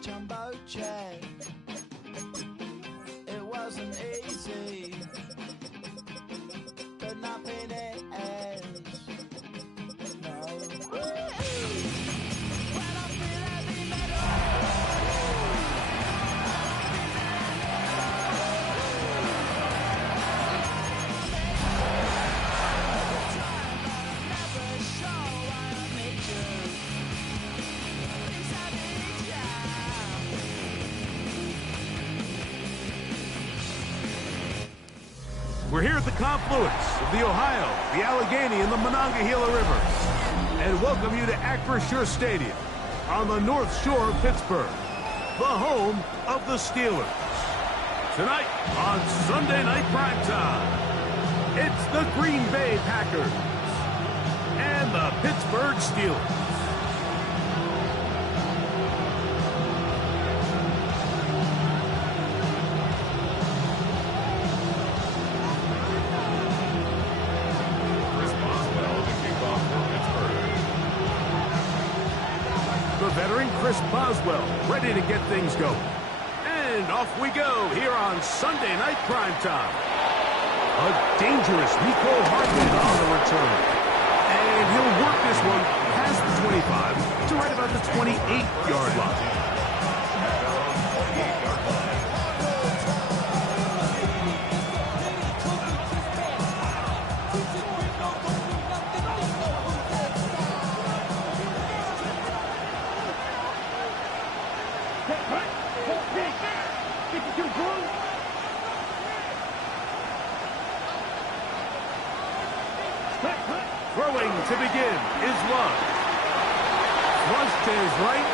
jumbo jet. It wasn't easy, but nothing is. No. When I feel heavy metal. We're here at the confluence of the Ohio, the Allegheny, and the Monongahela Rivers, and welcome you to Acrisure Stadium on the North Shore of Pittsburgh, the home of the Steelers. Tonight on Sunday Night Primetime, it's the Green Bay Packers and the Pittsburgh Steelers. Veteran Chris Boswell ready to get things going. And off we go here on Sunday Night Primetime. A dangerous Mecole Hardman on the return. And he'll work this one past the 25 to right about the 28-yard line. Throwing to begin is Love. Flush to his right.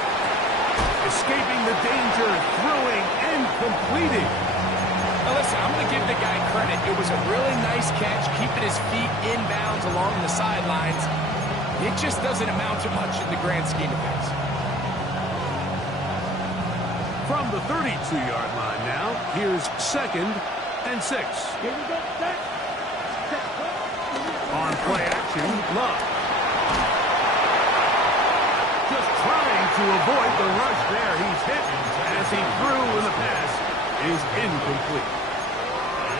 Escaping the danger, throwing and completing. Now listen, I'm going to give the guy credit. It was a really nice catch, keeping his feet inbounds along the sidelines. It just doesn't amount to much in the grand scheme of things. From the 32-yard line now, here's 2nd and 6. Here we go, set. On play action, Love. Just trying to avoid the rush there. He's hit as he threw, and the pass is incomplete.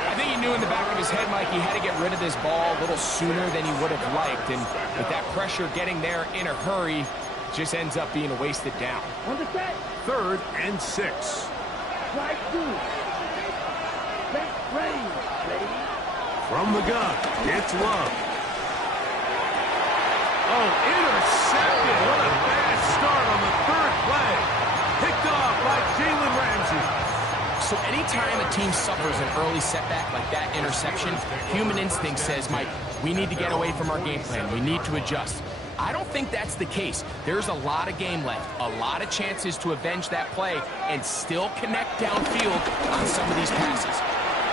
I think he knew in the back of his head, Mike, he had to get rid of this ball a little sooner than he would have liked. And with that pressure getting there in a hurry, just ends up being a wasted down. On the set. 3rd and 6. Strike 2. Set, ready. From the gun, it's Love. Oh, intercepted. What a bad start on the 3rd play. Picked off by Jalen Ramsey. So anytime a team suffers an early setback like that interception, human instinct says, Mike, we need to get away from our game plan. We need to adjust. I don't think that's the case. There's a lot of game left, a lot of chances to avenge that play and still connect downfield on some of these passes.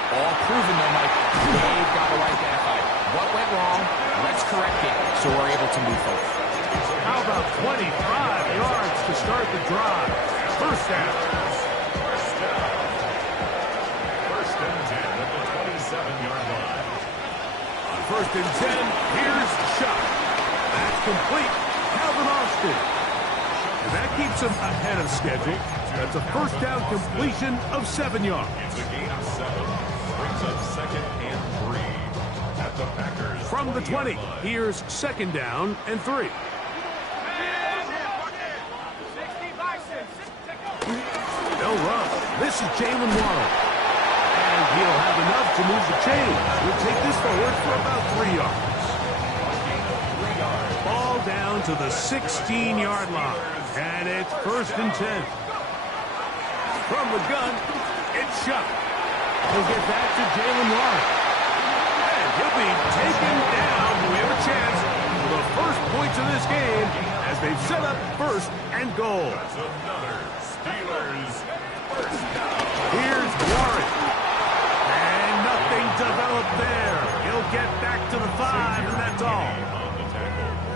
All proven, though, Mike, they've got to identify what went wrong, let's correct it, so we're able to move forward. How about 25 yards to start the drive? First down. First and 10 at the 27-yard line. On 1st and 10, here's Shot. That's complete. Calvin Austin. And that keeps him ahead of schedule. That's a first down completion of 7 yards. It's a gain of 7. Brings up 2nd and 3 at the Packers. From the 20, here's 2nd down and 3. No run. This is Jalen Waddle. And he'll have enough to move the chains. We'll take this forward for about 3 yards. Ball down to the 16-yard line. And it's 1st and 10. From the gun, it's Shot. He'll get back to Jalen Waddle. And he'll be taken down. We have a chance for the first points of this game as they've set up 1st and goal. That's another Steelers first down. Here's Warren. And nothing developed there. He'll get back to the 5, and that's all.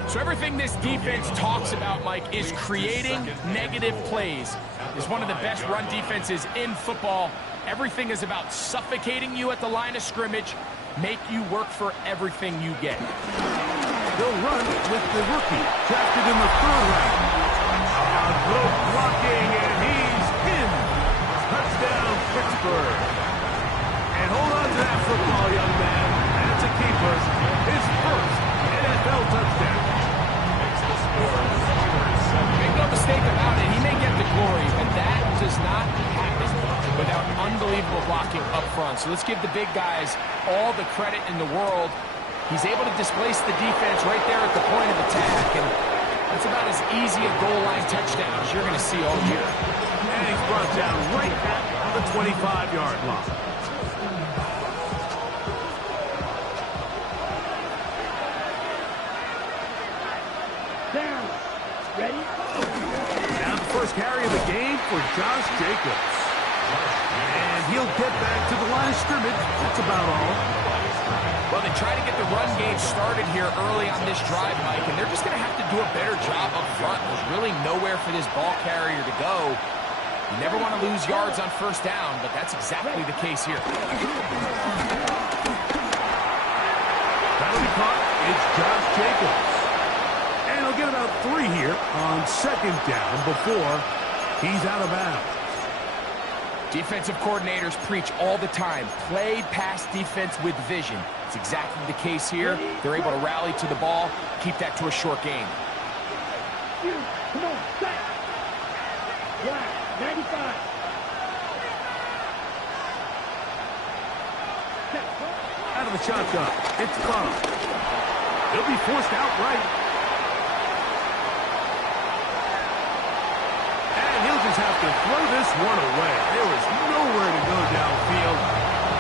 So everything this defense talks about, Mike, is creating negative plays. It's one of the best run defenses in football. Everything is about suffocating you at the line of scrimmage, make you work for everything you get. They'll run with the rookie, drafted in the 3rd round. Good blocking, and he does not happen without unbelievable blocking up front. So let's give the big guys all the credit in the world. He's able to displace the defense right there at the point of attack, and that's about as easy a goal line touchdown as you're going to see all year. And he's brought down right at the 25-yard line. Down. Ready? Now the first carry of the game for Josh Jacobs. And he'll get back to the line of scrimmage. That's about all. Well, they try to get the run game started here early on this drive, Mike, and they're just going to have to do a better job up front. There's really nowhere for this ball carrier to go. You never want to lose yards on first down, but that's exactly the case here. That'll be caught. It's Josh Jacobs. And he'll get about 3 here on second down before he's out of bounds. Defensive coordinators preach all the time, play pass defense with vision. It's exactly the case here. They're able to rally to the ball, keep that to a short game. Come on, back. Right, 95. Out of the shotgun. It's Connell. He'll be forced out right. And he'll just have to throw this one away. There was nowhere to go downfield.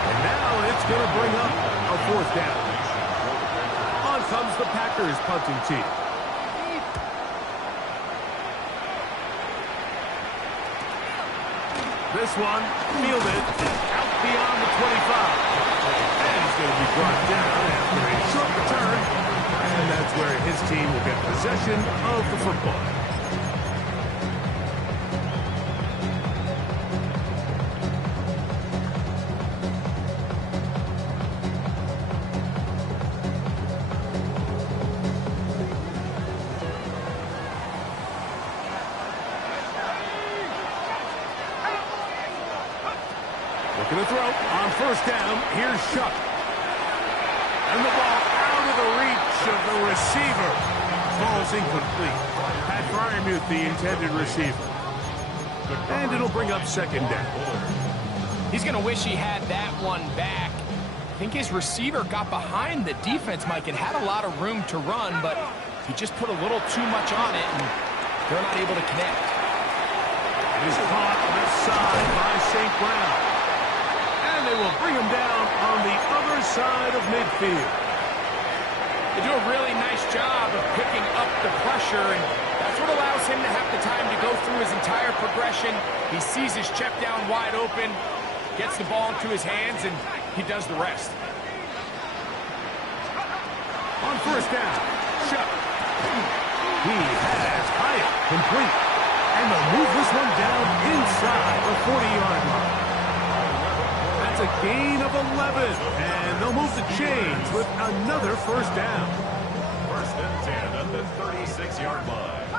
And now it's going to bring up a fourth down. On comes the Packers punting team. This one fielded out beyond the 25. And he's going to be brought down after a short return. And that's where his team will get possession of the football. Looking to throw on first down. Here's Shuck. And the ball out of the reach of the receiver. Ball's incomplete. Pat Fryermuth, the intended receiver. And it'll bring up second down. He's going to wish he had that one back. I think his receiver got behind the defense, Mike, and had a lot of room to run, but he just put a little too much on it, and they're not able to connect. It is caught left side by St. Brown. And they will bring him down on the other side of midfield. They do a really nice job of picking up the pressure, and that's what allows him to have the time to go through his entire progression. He sees his check down wide open, gets the ball into his hands, and he does the rest. On first down, Shuck. He has Hyatt complete. And they'll move this one down inside the 40-yard line. That's a gain of 11. And they'll move the chains with another first down. First and 10 at the 36-yard line.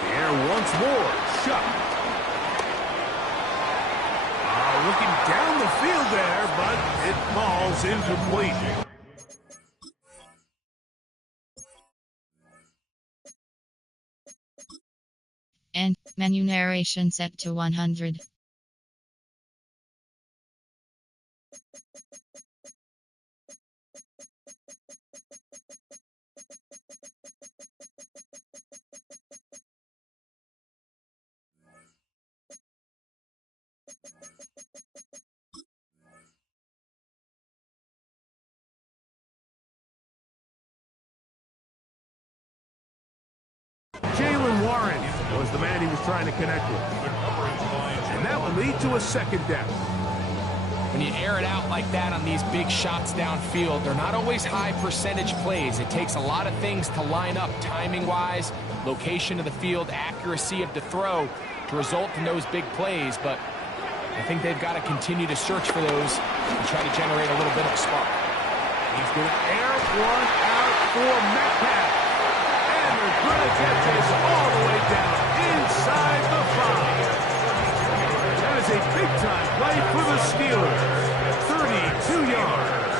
The air once more. Shuck. Looking down the field there, but it falls incomplete. And menu narration set to 100. Jalen Warren was the man he was trying to connect with. And that will lead to a second down. When you air it out like that on these big shots downfield, they're not always high percentage plays. It takes a lot of things to line up timing-wise, location of the field, accuracy of the throw to result in those big plays. But I think they've got to continue to search for those and try to generate a little bit of a spark. He's going to air one out for Metcalf. And they're going to get this all the way down inside the 5. That is a big-time play for the Steelers. 32 yards.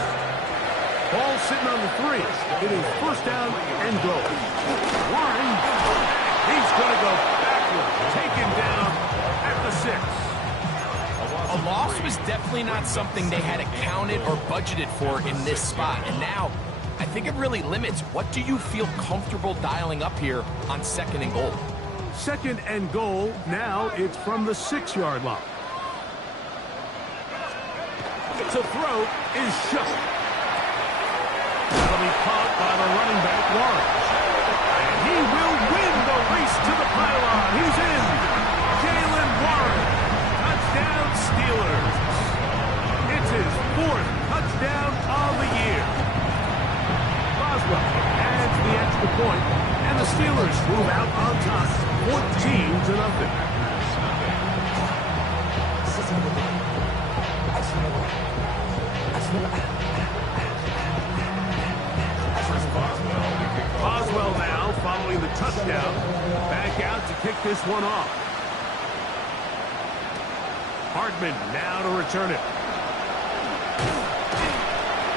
Ball sitting on the 3. It is first down and goal. Warren, he's going to go definitely not something they had accounted or budgeted for in this spot. And now, I think it really limits. What do you feel comfortable dialing up here on 2nd and goal? 2nd and goal. Now it's from the 6-yard line. To throw is shut. That'll be caught by the running back, Lawrence. And he will win the race to the pylon. He's in. Jalen Warren. Touchdown Steelers. It's his 4th touchdown of the year. Boswell adds the extra point, and the Steelers move out on top, 14-0. Boswell now following the touchdown, back out to kick this one off. Hartman now to return it.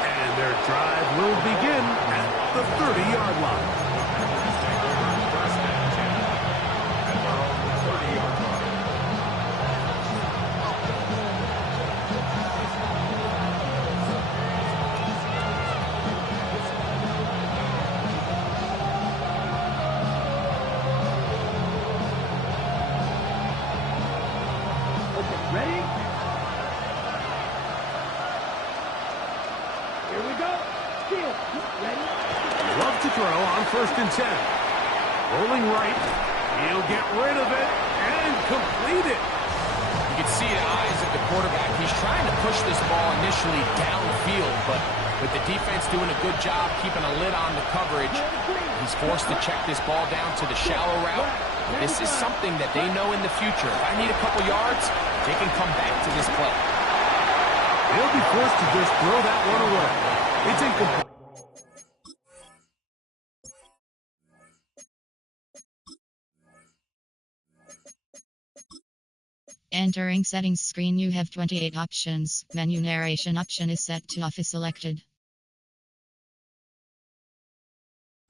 And their drive will begin at the 30-yard line. Ready? Here we go. Steal. Ready? Love to throw on 1st and 10. Rolling right. He'll get rid of it and complete it. You can see the eyes of the quarterback. He's trying to push this ball initially downfield, but with the defense doing a good job keeping a lid on the coverage, he's forced to check this ball down to the shallow route. This is something that they know in the future. If I need a couple yards, they can come back to this play. He'll be forced to just throw that one away. It's incomplete. Entering settings screen, you have 28 options. Menu narration option is set to off is selected.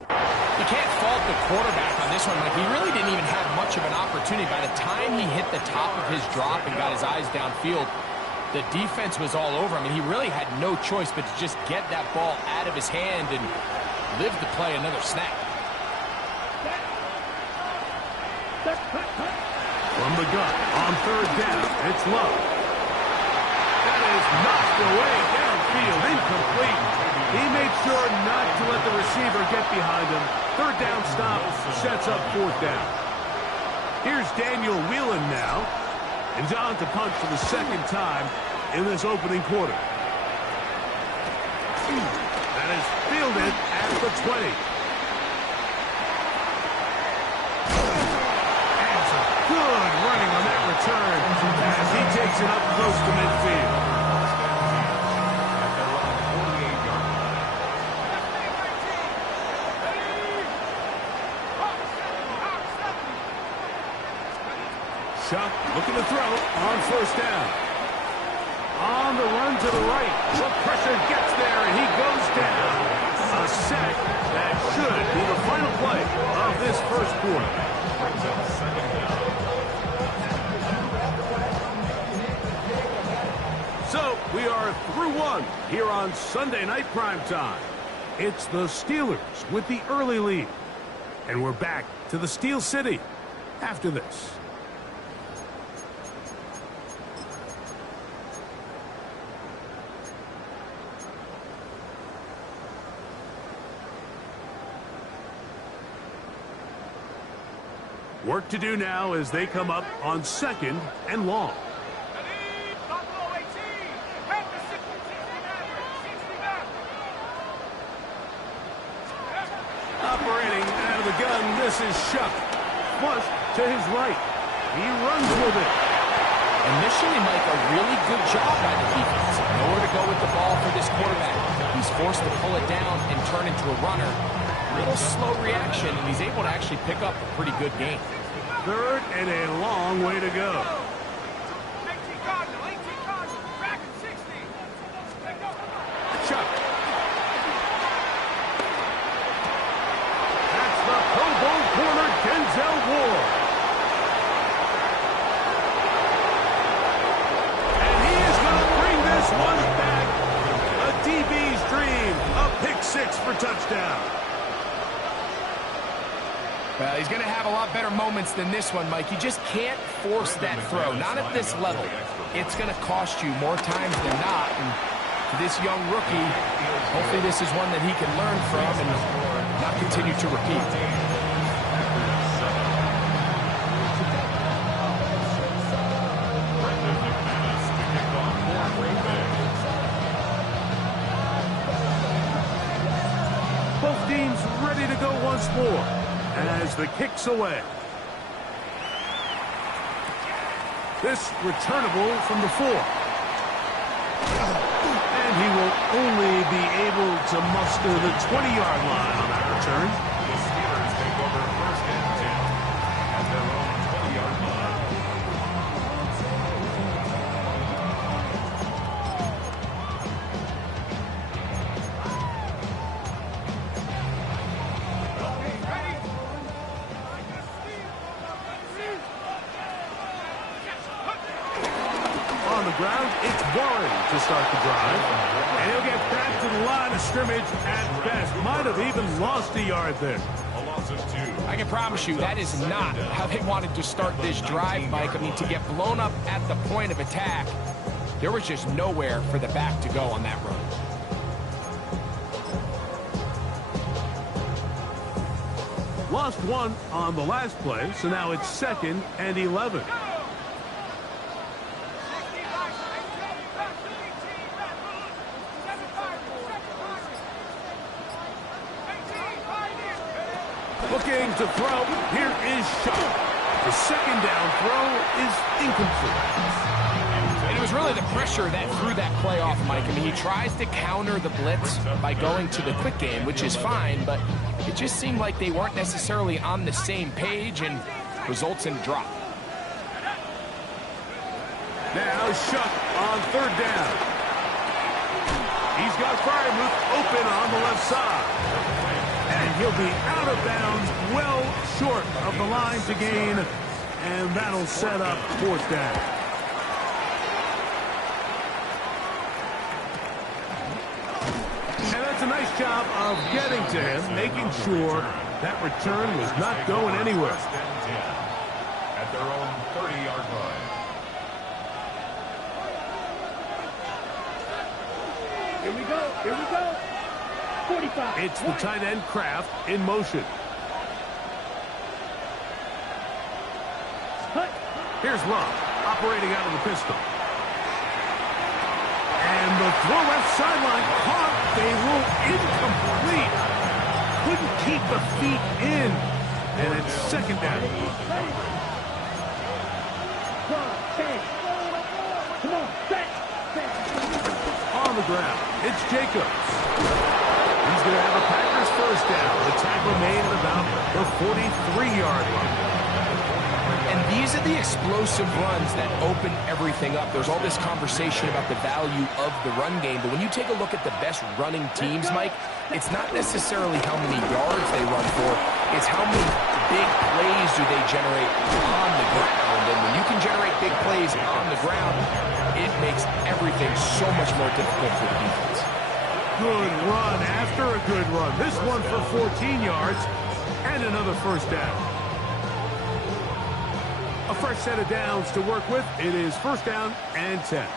You can't fault the quarterback on this one, Mike. He really didn't even have much of an opportunity. By the time he hit the top of his drop and got his eyes downfield, the defense was all over him, and he really had no choice but to just get that ball out of his hand and live to play another snap. From the gun on 3rd down, it's Love. That is knocked away downfield, incomplete. He made sure not to let the receiver get behind him. 3rd down stop sets up 4th down. Here's Daniel Whelan now, and John to punt for the 2nd time in this opening quarter. That is fielded at the 20. And some good running on that return as he takes it up close to midfield. Chuck looking to throw on 1st down. On the run to the right. The pressure gets there, and he goes down. A sack that should be the final play of this 1st quarter. So we are through one here on Sunday Night Primetime. It's the Steelers with the early lead. And we're back to the Steel City after this. Work to do now as they come up on 2nd and long. Operating out of the gun, this is Shuck. Flush to his right. He runs with it. Initially, Mike, a really good job by the defense. Nowhere to go with the ball for this quarterback. He's forced to pull it down and turn into a runner. Little slow reaction, and he's able to actually pick up a pretty good game. 3rd and a long way to go. Chuck. That's the Pro Bowl corner, Denzel Ward. And he is going to bring have a lot better moments than this one, Mike. You just can't force that throw, not at this level. It's going to cost you more times than not. And for this young rookie, hopefully this is one that he can learn from and not continue to repeat. Both teams ready to go once more as the kick's away. This returnable from the 4. And he will only be able to muster the 20-yard line on that return. The Steelers take over first and 10 at their own 20-yard line. On the ground, it's Warren to start the drive. And he'll get back to the line of scrimmage at best. Might have even lost a yard there. A loss of 2. I can promise you that is not how they wanted to start this drive, Mike. I mean, to get blown up at the point of attack, there was just nowhere for the back to go on that run. Lost 1 on the last play, so now it's 2nd and 11. Looking to throw. Here is Shaw. The second down throw is incomplete. And it was really the pressure that threw that play off, Mike. I mean, he tries to counter the blitz by going to the quick game, which is fine, but it just seemed like they weren't necessarily on the same page and results in a drop. Now Shuck on 3rd down. He's got Fryermuth open on the left side. And he'll be out of bounds, well short of the line to gain, and that'll set up 4th down. And that's a nice job of getting to him, making sure that return was not going anywhere. First and 10 at their own 30-yard line. Here we go. Here we go. 45. It's the tight end Kraft in motion. Hut. Here's Love, operating out of the pistol. And the throw left sideline caught. They rule incomplete. Couldn't keep the feet in. And it's 2nd down. Come on, back. On the ground, it's Jacobs. He's going to have a Packers first down. The tackle made at about the 43-yard line. And these are the explosive runs that open everything up. There's all this conversation about the value of the run game, but when you take a look at the best running teams, Mike, it's not necessarily how many yards they run for, it's how many big plays do they generate on the ground. And when you can generate big plays on the ground, it makes everything so much more difficult for the defense. Good run after a good run. This one for 14 yards and another first down. A fresh set of downs to work with. It is 1st down and 10.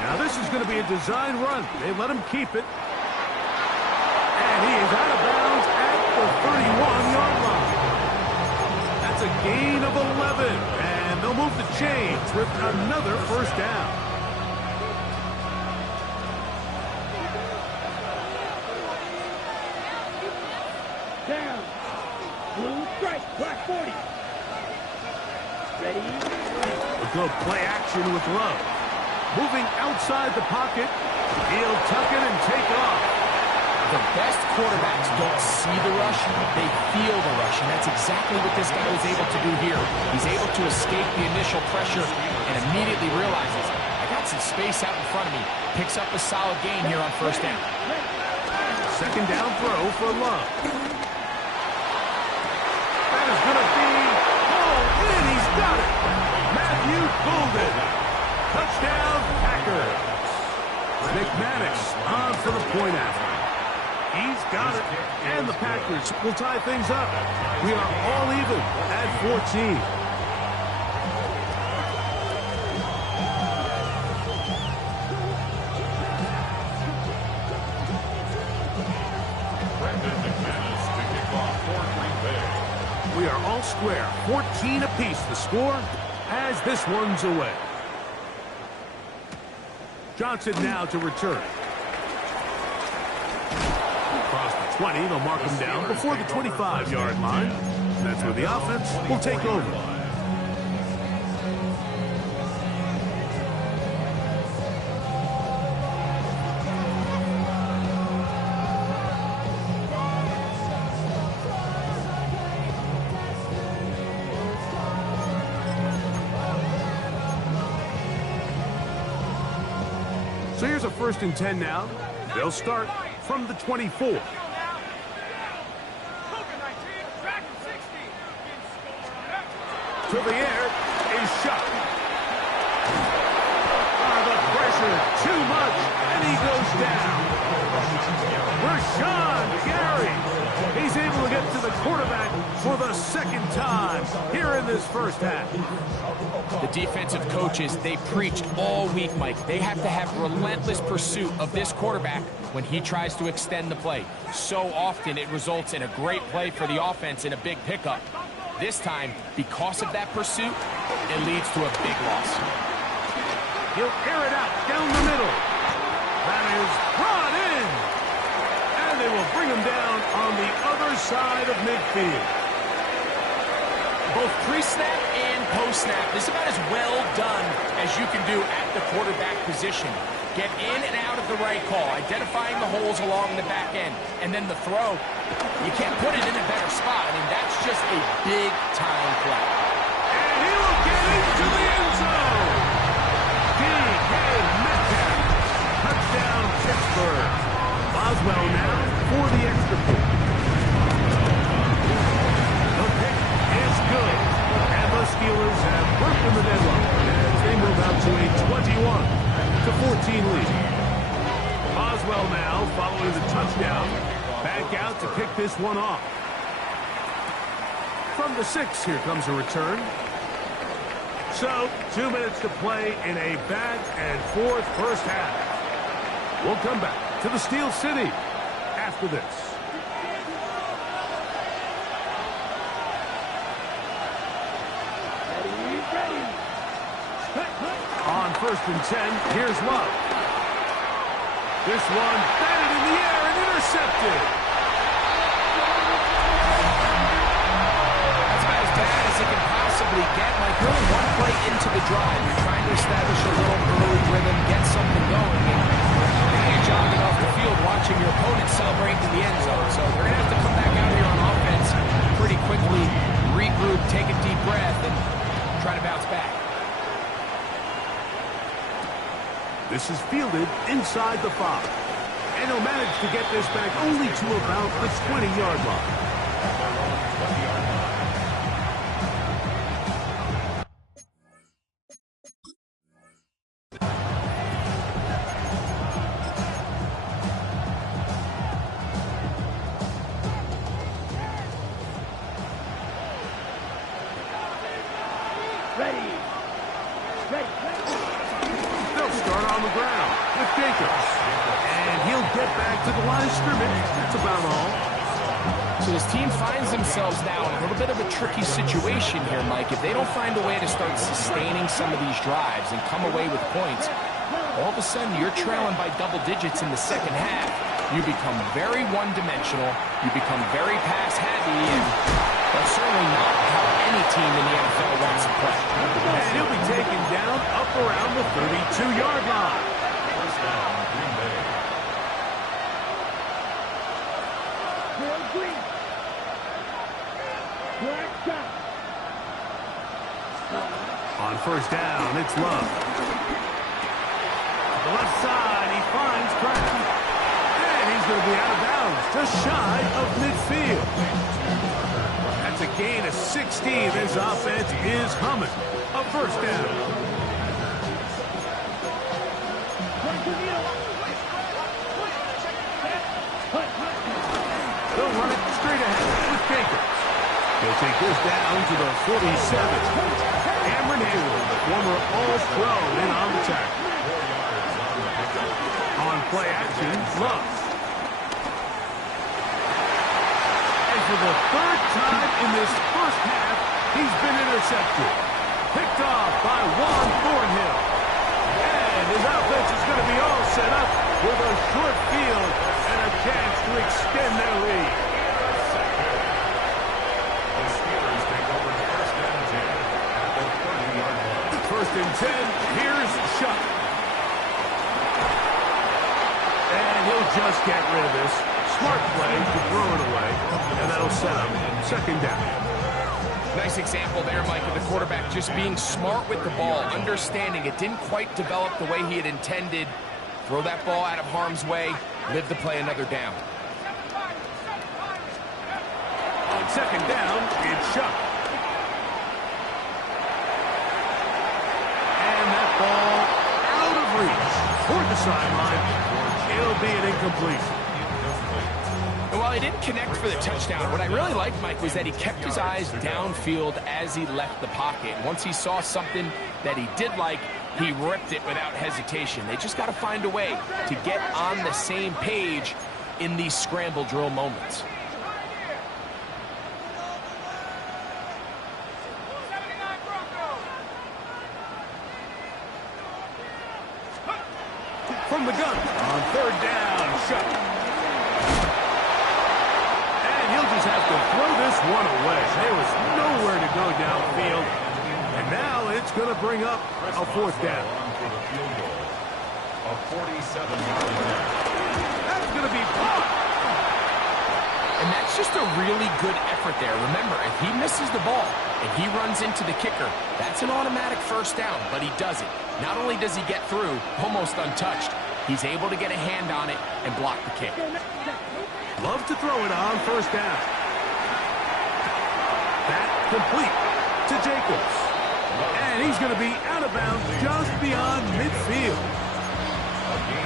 Now this is going to be a design run. They let him keep it. And he is out of bounds at the 31-yard line. That's a gain of 11. And they'll move the chains with another first down. Down. Blue strike. Black 40. Ready? A good play action with Love. Moving outside the pocket. He'll tuck it and take off. The best quarterbacks don't see the rush, they feel the rush, and that's exactly what this guy was able to do here. He's able to escape the initial pressure and immediately realizes, I got some space out in front of me. Picks up a solid gain here on first down. 2nd down throw for Love. That is going to be hauled in. He's got it. Matthew Golden. Touchdown, Packers. McManus on for the point after. He's got it. And the Packers will tie things up. We are all even at 14. We are all square. 14 apiece the score as this one's away. Johnson now to return. Across the 20, they'll mark him down before the 25-yard line. That's where the offense will take over. So here's a 1st and 10 now. They'll start from the 24. To the air is shot. The pressure too much, and he goes down. Rashawn Gary. He's able to get to the quarterback for the 2nd time here in this 1st half. The defensive coaches, they preached all week, Mike. They have to have relentless pursuit of this quarterback when he tries to extend the play. So often it results in a great play for the offense and a big pickup. This time, because of that pursuit, it leads to a big loss. He'll air it out down the middle. That is brought in. And they will bring him down on the other side of midfield. Both pre-snap and post-snap, this is about as well done as you can do at the quarterback position. Get in and out of the right call, identifying the holes along the back end, and then the throw. You can't put it in a better spot. I mean, that's just a big-time play. And he will get into the end zone. D.K. Metcalf. Touchdown, Pittsburgh. Boswell now for the extra point. The pick is good. And the Steelers have broken the deadlock as they move out to a 21-14 lead. Boswell now following the touchdown. Back out to pick this one off. From the 6, here comes a return. So, 2 minutes to play in a back-and-forth 1st half. We'll come back to the Steel City after this. On 1st and 10, here's Love. This one batted in the air and intercepted. That's about as bad as it can possibly get. Like, really one play into the drive, you're trying to establish a little early rhythm, get something going, and you're jogging off the field watching your opponent celebrate to the end zone. So they're going to have to come back out here on offense pretty quickly, regroup, take a deep breath, and try to bounce back. This is fielded inside the 5. And he'll manage to get this back only to about the 20-yard line. They'll start on the ground with Jacobs. And he'll get back to the line of scrimmage. That's about all. So this team finds themselves now in a little bit of a tricky situation here, Mike. If they don't find a way to start sustaining some of these drives and come away with points, all of a sudden you're trailing by double digits in the 2nd half. You become very one-dimensional. You become very pass-heavy, and that's certainly not how any team in the NFL wants to play. And he'll be taken down up around the 32-yard line. On 1st down, it's Love. To the left side, he finds Pratt. And he's going to be out of bounds, just shy of midfield. That's a gain of 16. This offense is humming. A 1st down. straight ahead with Jacobs. He'll take this down to the 47. Cameron Hayward, the former All-Pro, in on the tackle. On play action, Love. And for the third time in this first half, he's been intercepted. Picked off by Juan Thornhill. And his offense is going to be all set up with a short field and a chance to extend their lead. The Steelers take over first and 10 at the 30-yard line. First and 10, here's Shuck. And he'll just get rid of this. Smart play to throw it away, and that'll set up second down. Nice example there, Mike, of the quarterback just being smart with the ball, understanding it didn't quite develop the way he had intended. Throw that ball out of harm's way, live to play another down. On second down, it's Shuck. And that ball out of reach toward the sideline. It'll be an incompletion. And while he didn't connect for the touchdown, what I really liked, Mike, was that he kept his eyes downfield as he left the pocket. Once he saw something that he did like, he ripped it without hesitation. They just got to find a way to get on the same page in these scramble drill moments. From the gun, on third down, Shuck. Have to throw this one away. There was nowhere to go downfield. And now it's going to bring up a fourth down. For the field goal, a 47-yard line. That's going to be blocked. And that's just a really good effort there. Remember, if he misses the ball and he runs into the kicker, that's an automatic first down, but he does it. Not only does he get through, almost untouched, he's able to get a hand on it and block the kick. Love to throw it on first down. That complete to Jacobs. And he's going to be out of bounds just beyond midfield.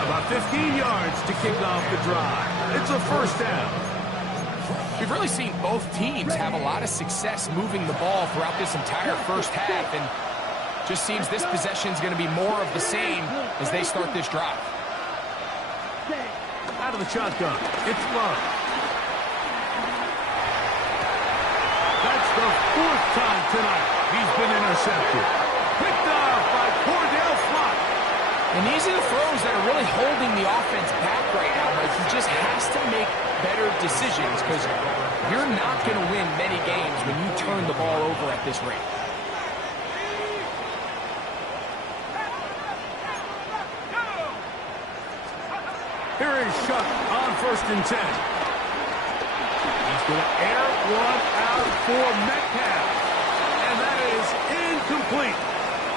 About 15 yards to kick off the drive. It's a first down. We've really seen both teams have a lot of success moving the ball throughout this entire first half, and just seems this possession is going to be more of the same as they start this drive. Out of the shotgun, it's Love. That's the fourth time tonight he's been intercepted. Picked off by Cordell Flott. And these are the throws that are really holding the offense back right now. Like, he just has to make better decisions because you're not going to win many games when you turn the ball over at this rate. Here is Shuck on first and 10. He's going to air one out for Metcalf. And that is incomplete.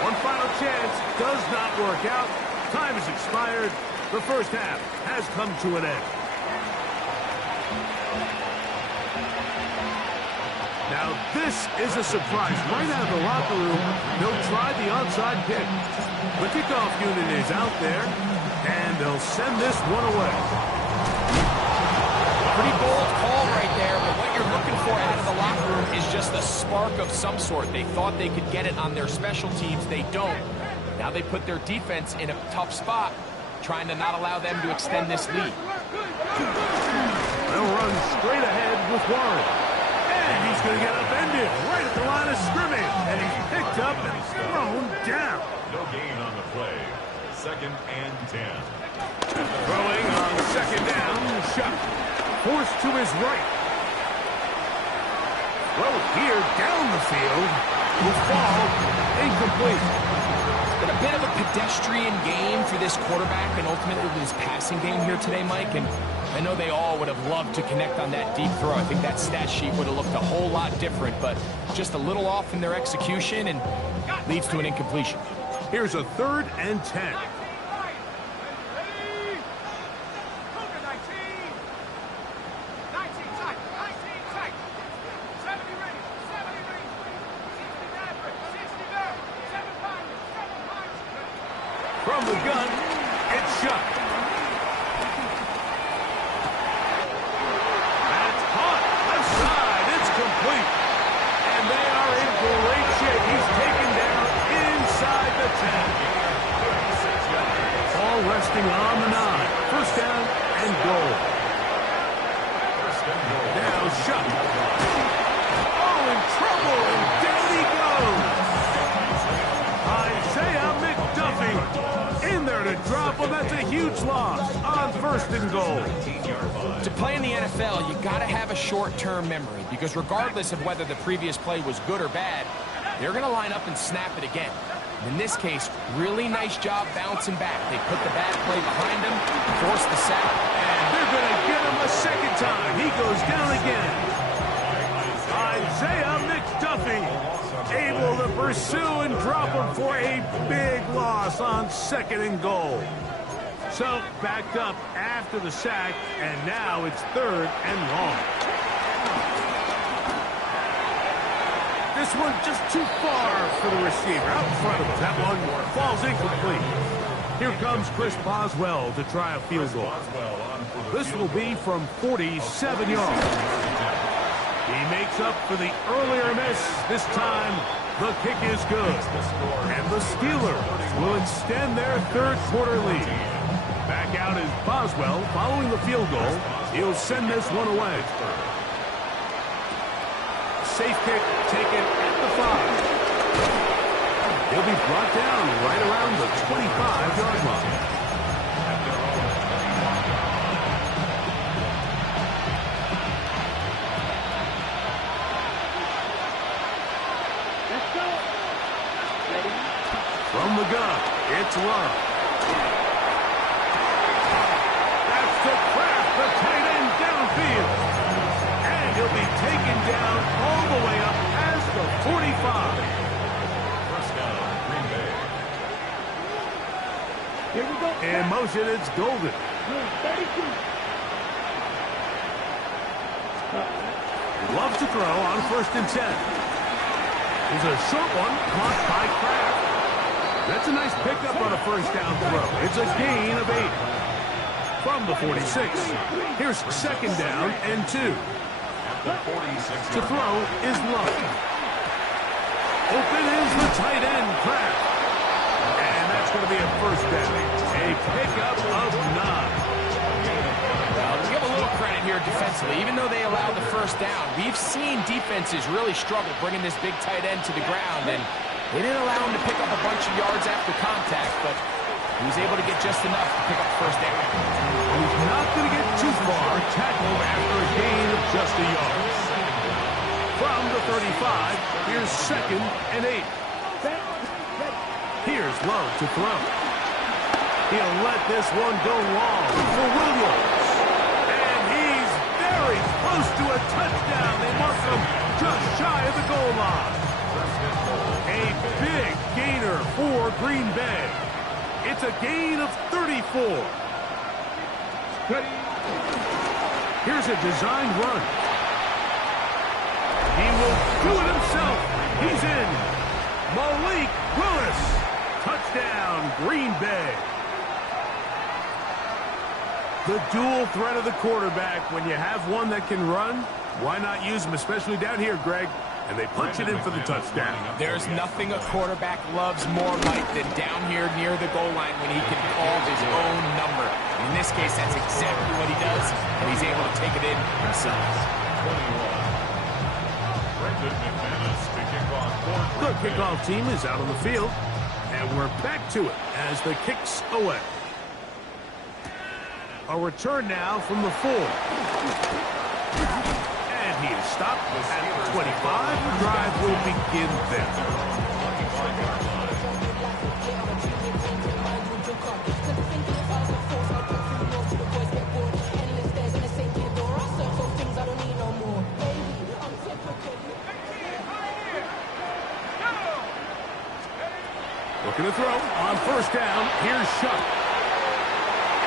One final chance does not work out. Time has expired. The first half has come to an end. Now this is a surprise. Right out of the locker room, they'll try the onside kick. The kickoff unit is out there, and they'll send this one away. Pretty bold call right there, but what you're looking for out of the locker room is just a spark of some sort. They thought they could get it on their special teams. They don't. Now they put their defense in a tough spot, trying to not allow them to extend this lead. They'll run straight ahead with Warren. And he's going to get upended right at the line of scrimmage. And he's picked up and thrown down. No gain on the play. Second and 10. Throwing on second down, Shuck. Forced to his right. Throw here down the field. Will fall incomplete. It's been a bit of a pedestrian game for this quarterback and ultimately this passing game here today, Mike. And I know they all would have loved to connect on that deep throw. I think that stat sheet would have looked a whole lot different, but just a little off in their execution and leads to an incompletion. Here's a 3rd and 10. From the gun, it's Shuck. That's caught. first and goal. To play in the NFL, you got to have a short-term memory, because regardless of whether the previous play was good or bad, they're going to line up and snap it again. In this case, really nice job bouncing back. They put the bad play behind them, forced the sack, And they're going to get him a second time. He goes down again. Isaiah McDuffie able to pursue and drop him for a big loss on second and goal. So backed up after the sack, and now it's third and long. This one just too far for the receiver. Out in front of him. That one falls incomplete. Here comes Chris Boswell to try a field goal. This will be from 47 yards. He makes up for the earlier miss. This time, the kick is good. And the Steelers will extend their third quarter lead. Back out is Boswell following the field goal. He'll send this one away. Safe kick taken at the 5. He'll be brought down right around the 25-yard line. Let's go. Ready? From the gun, it's Love. That's to Kraft, the tight end downfield. And he'll be taken down all the way up past the 45. Here we go. In motion, it's Golden. 32. Loves to throw on 1st and 10. Here's a short one caught by Kraft. That's a nice pickup on a first down throw. It's a gain of 8. From the 46. Here's second down and 2. To throw is Love. Open is the tight end, Kraft. And that's going to be a first down. A pickup of 9. We'll give a little credit here defensively. Even though they allowed the first down, we've seen defenses really struggle bringing this big tight end to the ground, and they didn't allow him to pick up a bunch of yards after contact, but he was able to get just enough to pick up first down. He's not going to get too far. Tackled after a gain of just a yard. From the 35, here's second and 8. Here's Love to throw. He'll let this one go long for Williams. And he's very close to a touchdown. They mark him just shy of the goal line. A big gainer for Green Bay. It's a gain of 34. Here's a designed run. He will do it himself. He's in. Malik Willis. Touchdown, Green Bay. The dual threat of the quarterback. When you have one that can run, why not use him, especially down here, Greg? And they punch it in for the touchdown. There's nothing a quarterback loves more, Mike, than down here near the goal line when he can call his own number. In this case, that's exactly what he does, and he's able to take it in himself. The kickoff team is out on the field, and we're back to it as the kick's away. A return now from the 4. And he is stopped at 25. The drive will begin there. Looking to throw on first down. Here's Shuck.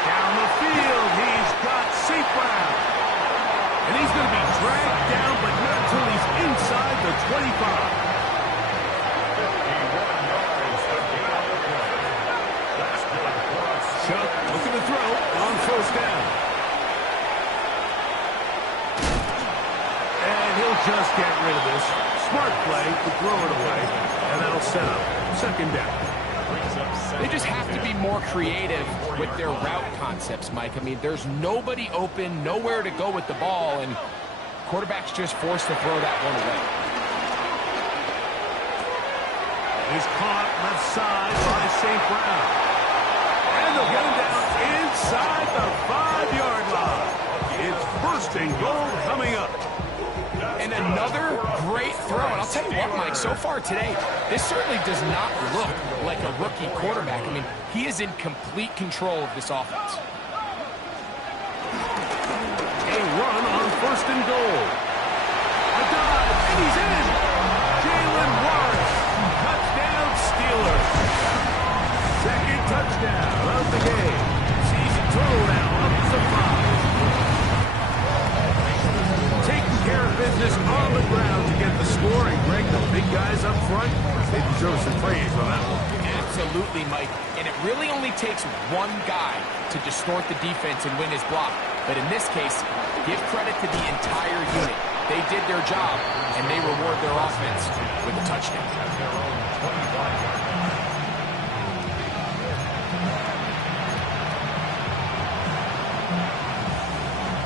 Down the field, he's got St. Brown. And he's going to be dragged down, but not until he's inside the 25. Shuck looking to throw on first down. And he'll just get rid of this. Smart play to throw it away. And that'll set up second down. They just have to be more creative with their route concepts, Mike. I mean, there's nobody open, nowhere to go with the ball, and quarterback's just forced to throw that one away. He's caught left side by St. Brown. And they'll get him down inside the 5-yard line. It's first and goal coming up. And another great throw. And I'll tell you what, Mike, so far today, this certainly does not look like a rookie quarterback. I mean, he is in complete control of this offense. A run on first and goal. A dive, and he's in. Jalen Warren. Touchdown Steelers. Second touchdown of the game. Season total now up to 5. Taking care of business on the ground to get the score. And Greg, the big guys up front, they deserve some praise on that one. Absolutely, Mike. And it really only takes one guy to distort the defense and win his block. But in this case, give credit to the entire unit. They did their job, and they reward their offense with a touchdown. At their own 25-yard line.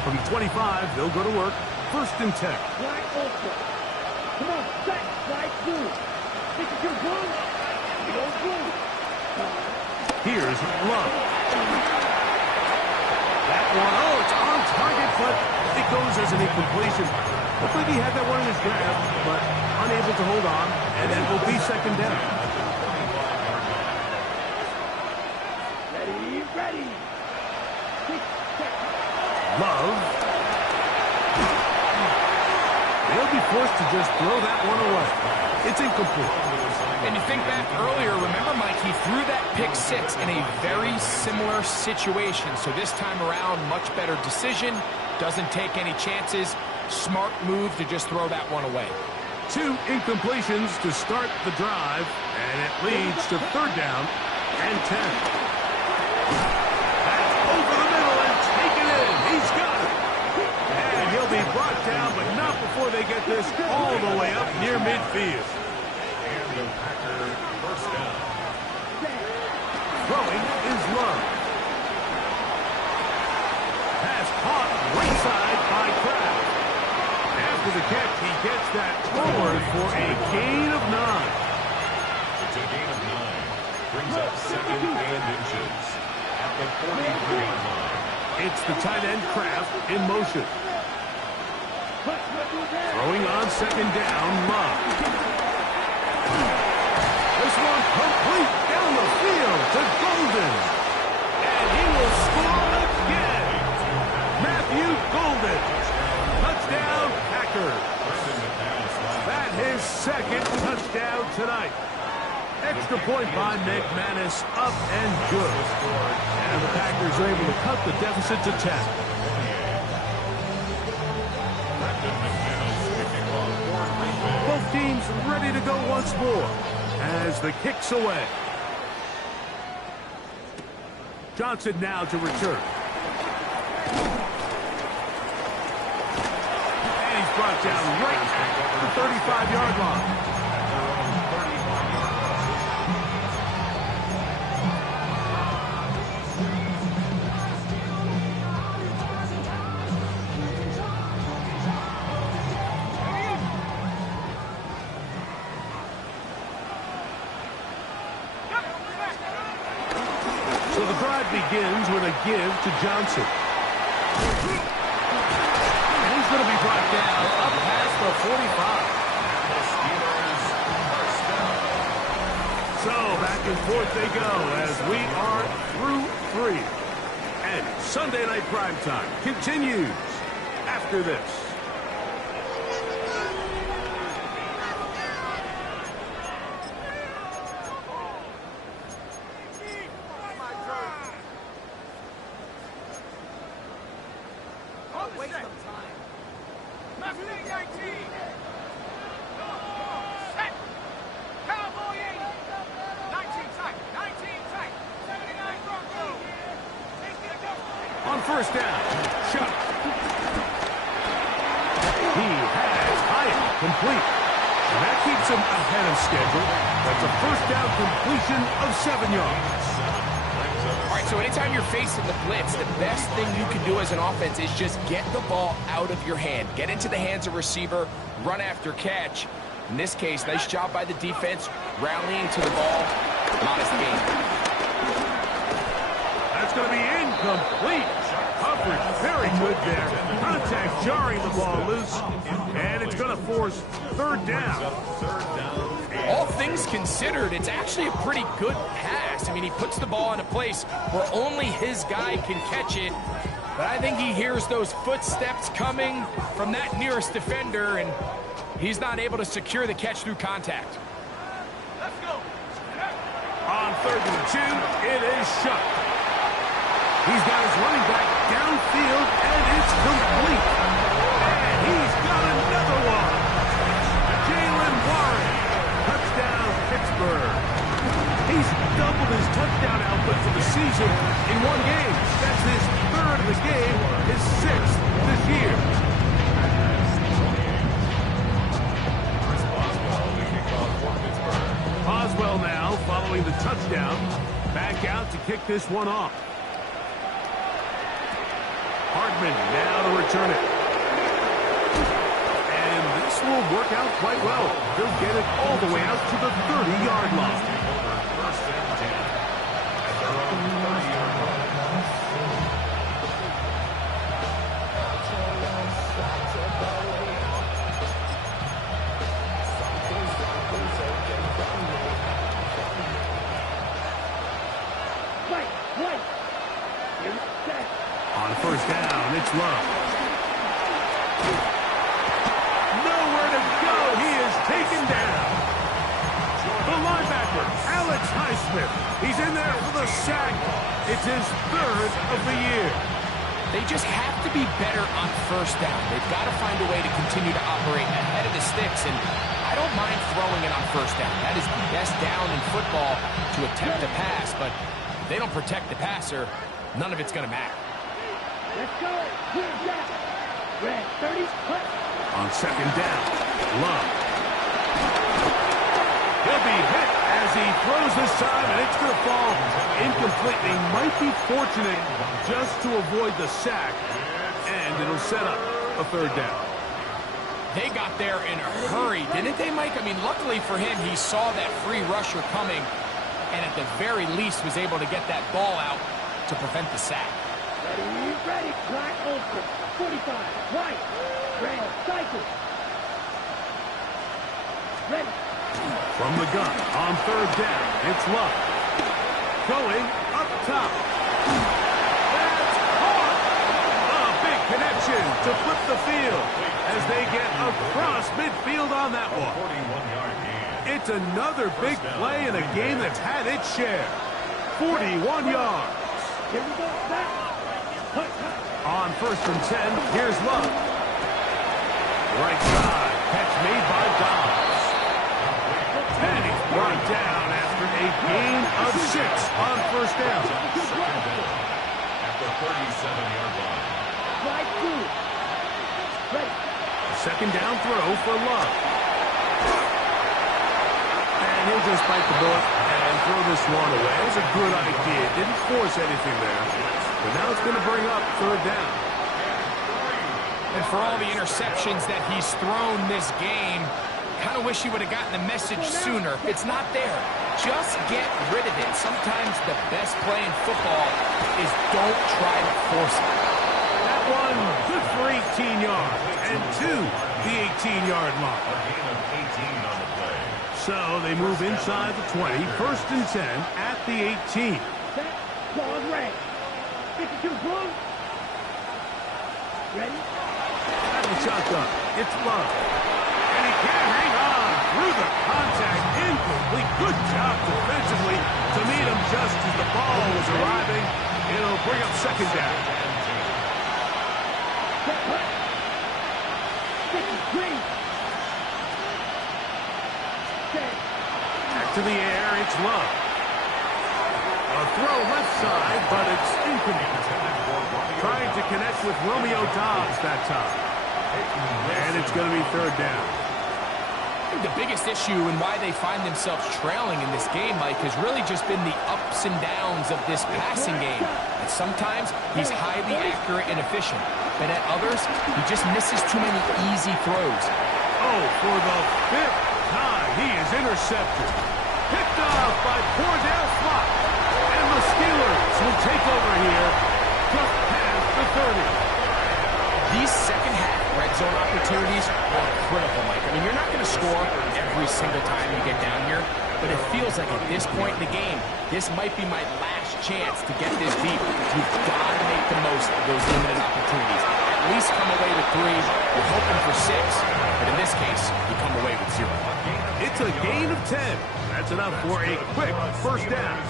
From 25, they'll go to work. First and 10. Wide open. Come on, set, slide through. Think you can run? You don't run. Here's Love. That one, oh, it's on target, but it goes as an incompletion. Looks like he had that one in his grab, but unable to hold on, and it will be second down. Ready. Love. They'll be forced to just throw that one away. It's incomplete. And you think back earlier, remember, Mike, he threw that pick six in a very similar situation. So this time around, much better decision, doesn't take any chances. Smart move to just throw that one away. 2 incompletions to start the drive, and it leads to third down and 10. That's over the middle and taken in. He's got it. And he'll be brought down, but not before they get this all the way up near midfield. And the Packers first down. Throwing is Love. Pass caught right side by Kraft. After the catch, he gets that forward for a gain of 9. It's a gain of 9. Brings up second and inches at the 43-yard line. It's the tight end Kraft in motion. Throwing on second down, Love. This one complete down the field to Golden. And he will score again. Matthew Golden. Touchdown, Packers. That his second touchdown tonight. Extra point by McManus, up and good. And the Packers are able to cut the deficit to 10. Both teams ready to go once more as the kick's away. Johnson now to return. And he's brought down right at the 35-yard line. So the drive begins with a give to Johnson. And he's going to be brought down up past the 45. So back and forth they go as we are through 3. And Sunday Night Primetime continues after this. On first down, shot. He has Hyatt complete. And that keeps him ahead of schedule. That's a first down completion of 7 yards. All right, so anytime you're facing the blitz, the best thing you can do as an offense is just get the ball out of your hand. Get into the hands of receiver, run after catch. In this case, nice job by the defense, rallying to the ball. Modest gain. it's going to be incomplete. Coverage very good there. Contact jarring the ball loose, and it's going to force third down. All things considered, it's actually a pretty good pass. I mean, he puts the ball in a place where only his guy can catch it. But I think he hears those footsteps coming from that nearest defender, and he's not able to secure the catch through contact. Let's go. On 3rd and 2, it is shut. He's got his running back downfield, and it's complete. And he's got another one. Jalen Warren. Touchdown, Pittsburgh. He's doubled his touchdown output for the season in one game. That's his 3rd of the game, his 6th this year. Boswell now following the touchdown. Back out to kick this one off. Hardman now to return it. And this will work out quite well. He'll get it all the way out to the 30-yard line. First and 10 at their own 30-yard line. On 1st down, it's Love. Nowhere to go. He is taken down. The linebacker, Alex Highsmith. He's in there for the sack. It's his 3rd of the year. They just have to be better on 1st down. They've got to find a way to continue to operate ahead of the sticks, and I don't mind throwing it on 1st down. That is the best down in football to attempt a pass, but if they don't protect the passer, none of it's going to matter. Let's go. Red 30. On 2nd down, Love. He'll be hit as he throws this time, and it's going to fall incomplete. They might be fortunate just to avoid the sack, and it'll set up a 3rd down. They got there in a hurry, didn't they, Mike? I mean, luckily for him, he saw that free rusher coming, and at the very least was able to get that ball out to prevent the sack. Ready, black open, 45, right, red, cycle. Ready. From the gun, on 3rd down, it's Love. Going up top. That's caught! A big connection to flip the field as they get across midfield on that one. 41-yard gain. It's another big play in a game that's had its share. 41 yards. Here we go, back. On 1st and 10, here's Love. Right side, catch made by Dobbs. And he's brought down after a gain of 6 on 1st down. Second down at the 37-yard line. Right through. Ready. 2nd down throw for Love. And he'll just bite the bullet and throw this one away. It was a good idea. Didn't force anything there. But now it's going to bring up 3rd down. And for all the interceptions that he's thrown this game, kind of wish he would have gotten the message sooner. If it's not there, just get rid of it. Sometimes the best play in football is don't try to force it. That one, good for 18 yards. And to the 18-yard line. A gain of 18 on the play. So they move inside the 20, 1st and 10 at the 18. Set, ball red. 52 blue. Ready? At the shotgun, it's Love. And he can't hang on through the contact. Incomplete. Good job defensively to meet him just as the ball was arriving. It'll bring up 2nd down. Set, put. 53. Set. Back to the air, it's Love. A throw left side, but it's incomplete. Trying to connect with Romeo Dobbs that time. And it's going to be 3rd down. I think the biggest issue and why they find themselves trailing in this game, Mike, has really just been the ups and downs of this passing game. And sometimes he's highly accurate and efficient, but at others, he just misses too many easy throws. Oh, for the 5th time, he is intercepted. Picked off by Cordell Flott. And the Steelers will take over here just past the 30. These second-half red zone opportunities are critical, Mike. I mean, you're not going to score every single time you get down here, but it feels like at this point in the game, this might be my last chance to get this deep. You've got to make the most of those limited opportunities. At least come away with 3. You're hoping for 6, but in this case, you come away with 0. It's a gain of 10. That's enough for a quick first down.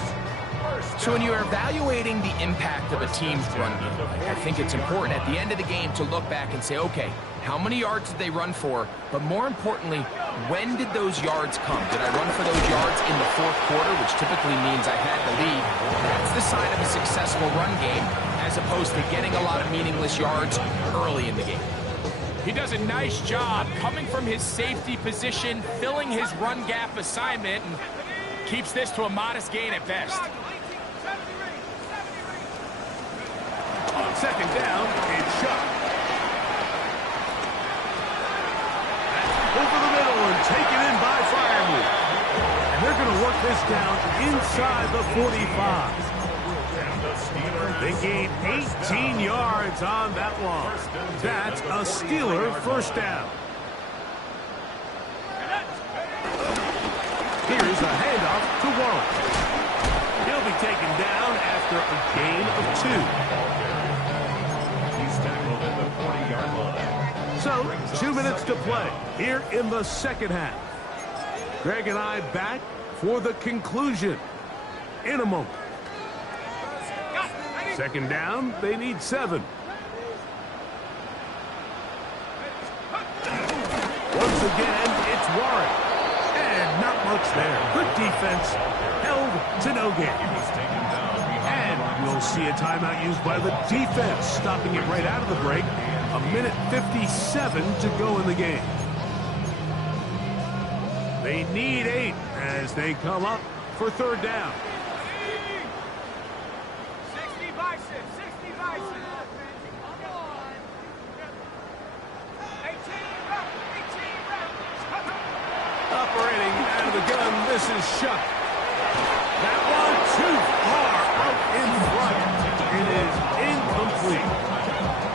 So when you're evaluating the impact of a team's run game, I think it's important at the end of the game to look back and say, okay, how many yards did they run for? But more importantly, when did those yards come? Did I run for those yards in the fourth quarter, which typically means I had the lead? That's the sign of a successful run game, as opposed to getting a lot of meaningless yards early in the game. He does a nice job coming from his safety position, filling his run gap assignment, and keeps this to a modest gain at best. On second down, it's Shuck. That's over the middle and taken in by Firewood. And they're going to work this down inside the 45. They gain 18 yards on that one. That's a Steeler first down. Here's a handoff to Warren. He'll be taken down after a gain of 2. He's tackled at the 40-yard line. So, 2 minutes to play here in the second half. Greg and I back for the conclusion in a moment. Second down, they need 7. Once again, it's Warren. And not much there. Good defense. Held to no gain. And we'll see a timeout used by the defense, stopping it right out of the break. A minute 57 to go in the game. They need 8 as they come up for third down. 60 bison, 60 bison. Operating out of the gun, this is Shuck. That one too far out in front. It is incomplete.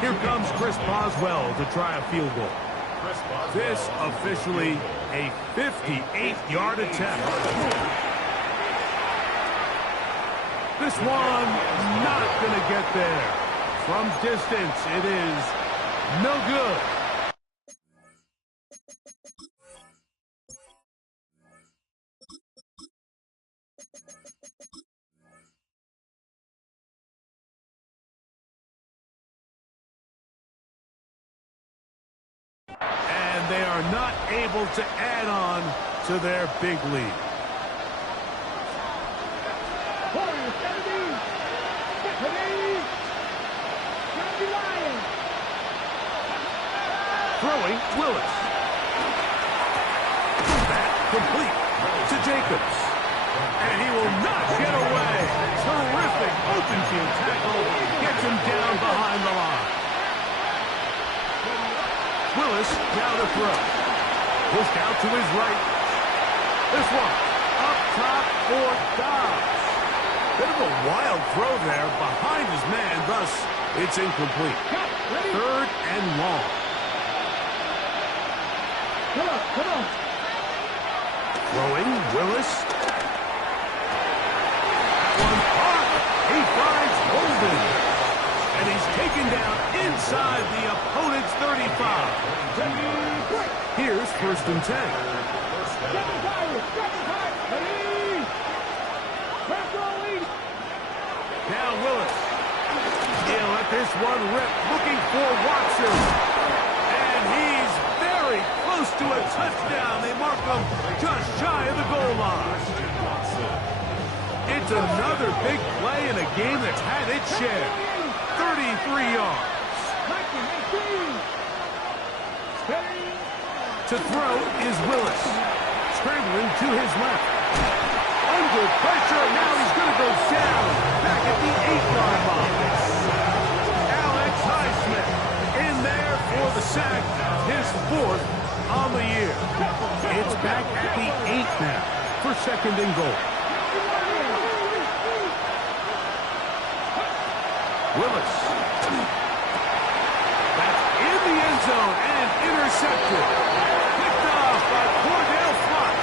Here comes Chris Boswell to try a field goal. This officially a 58-yard attempt. This one not going to get there. From distance, it is no good. And they are not able to add on to their big lead. Throwing, Willis. That complete to Jacobs. And he will not get away. Terrific open field tackle. Gets him down behind the line. Willis down to throw. Pushed out to his right. This one up top for Dobbs. Bit of a wild throw there behind his man. Thus, it's incomplete. Third and long. Come on. Throwing, Willis. That one caught. He finds Holden. And he's taken down inside the opponent's 35. Here's first and 10. Now Willis. He'll let this one rip, looking for Watson. And he's very close to a touchdown. They mark him just shy of the goal line. It's another big play in a game that's had its share. 33 yards. To throw is Willis. Scrambling to his left. Under pressure, now he's going to go down. Back at the 8-yard line. Alex Highsmith in there for the sack. His 4th on the year. It's back at the 8 now for second and goal. Willis. That's in the end zone and intercepted. Picked off by Cordell Flott.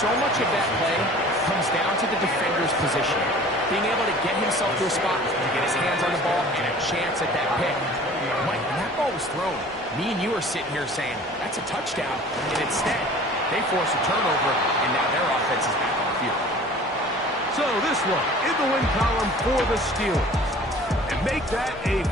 So much of that play comes down to the defender's position. Being able to get himself to a spot to get his hands on the ball and a chance at that pick. Mike, when that ball was thrown, me and you are sitting here saying, that's a touchdown. And instead, they force a turnover, and now their offense is back on the field. So this one in the win column for the Steelers. And make that a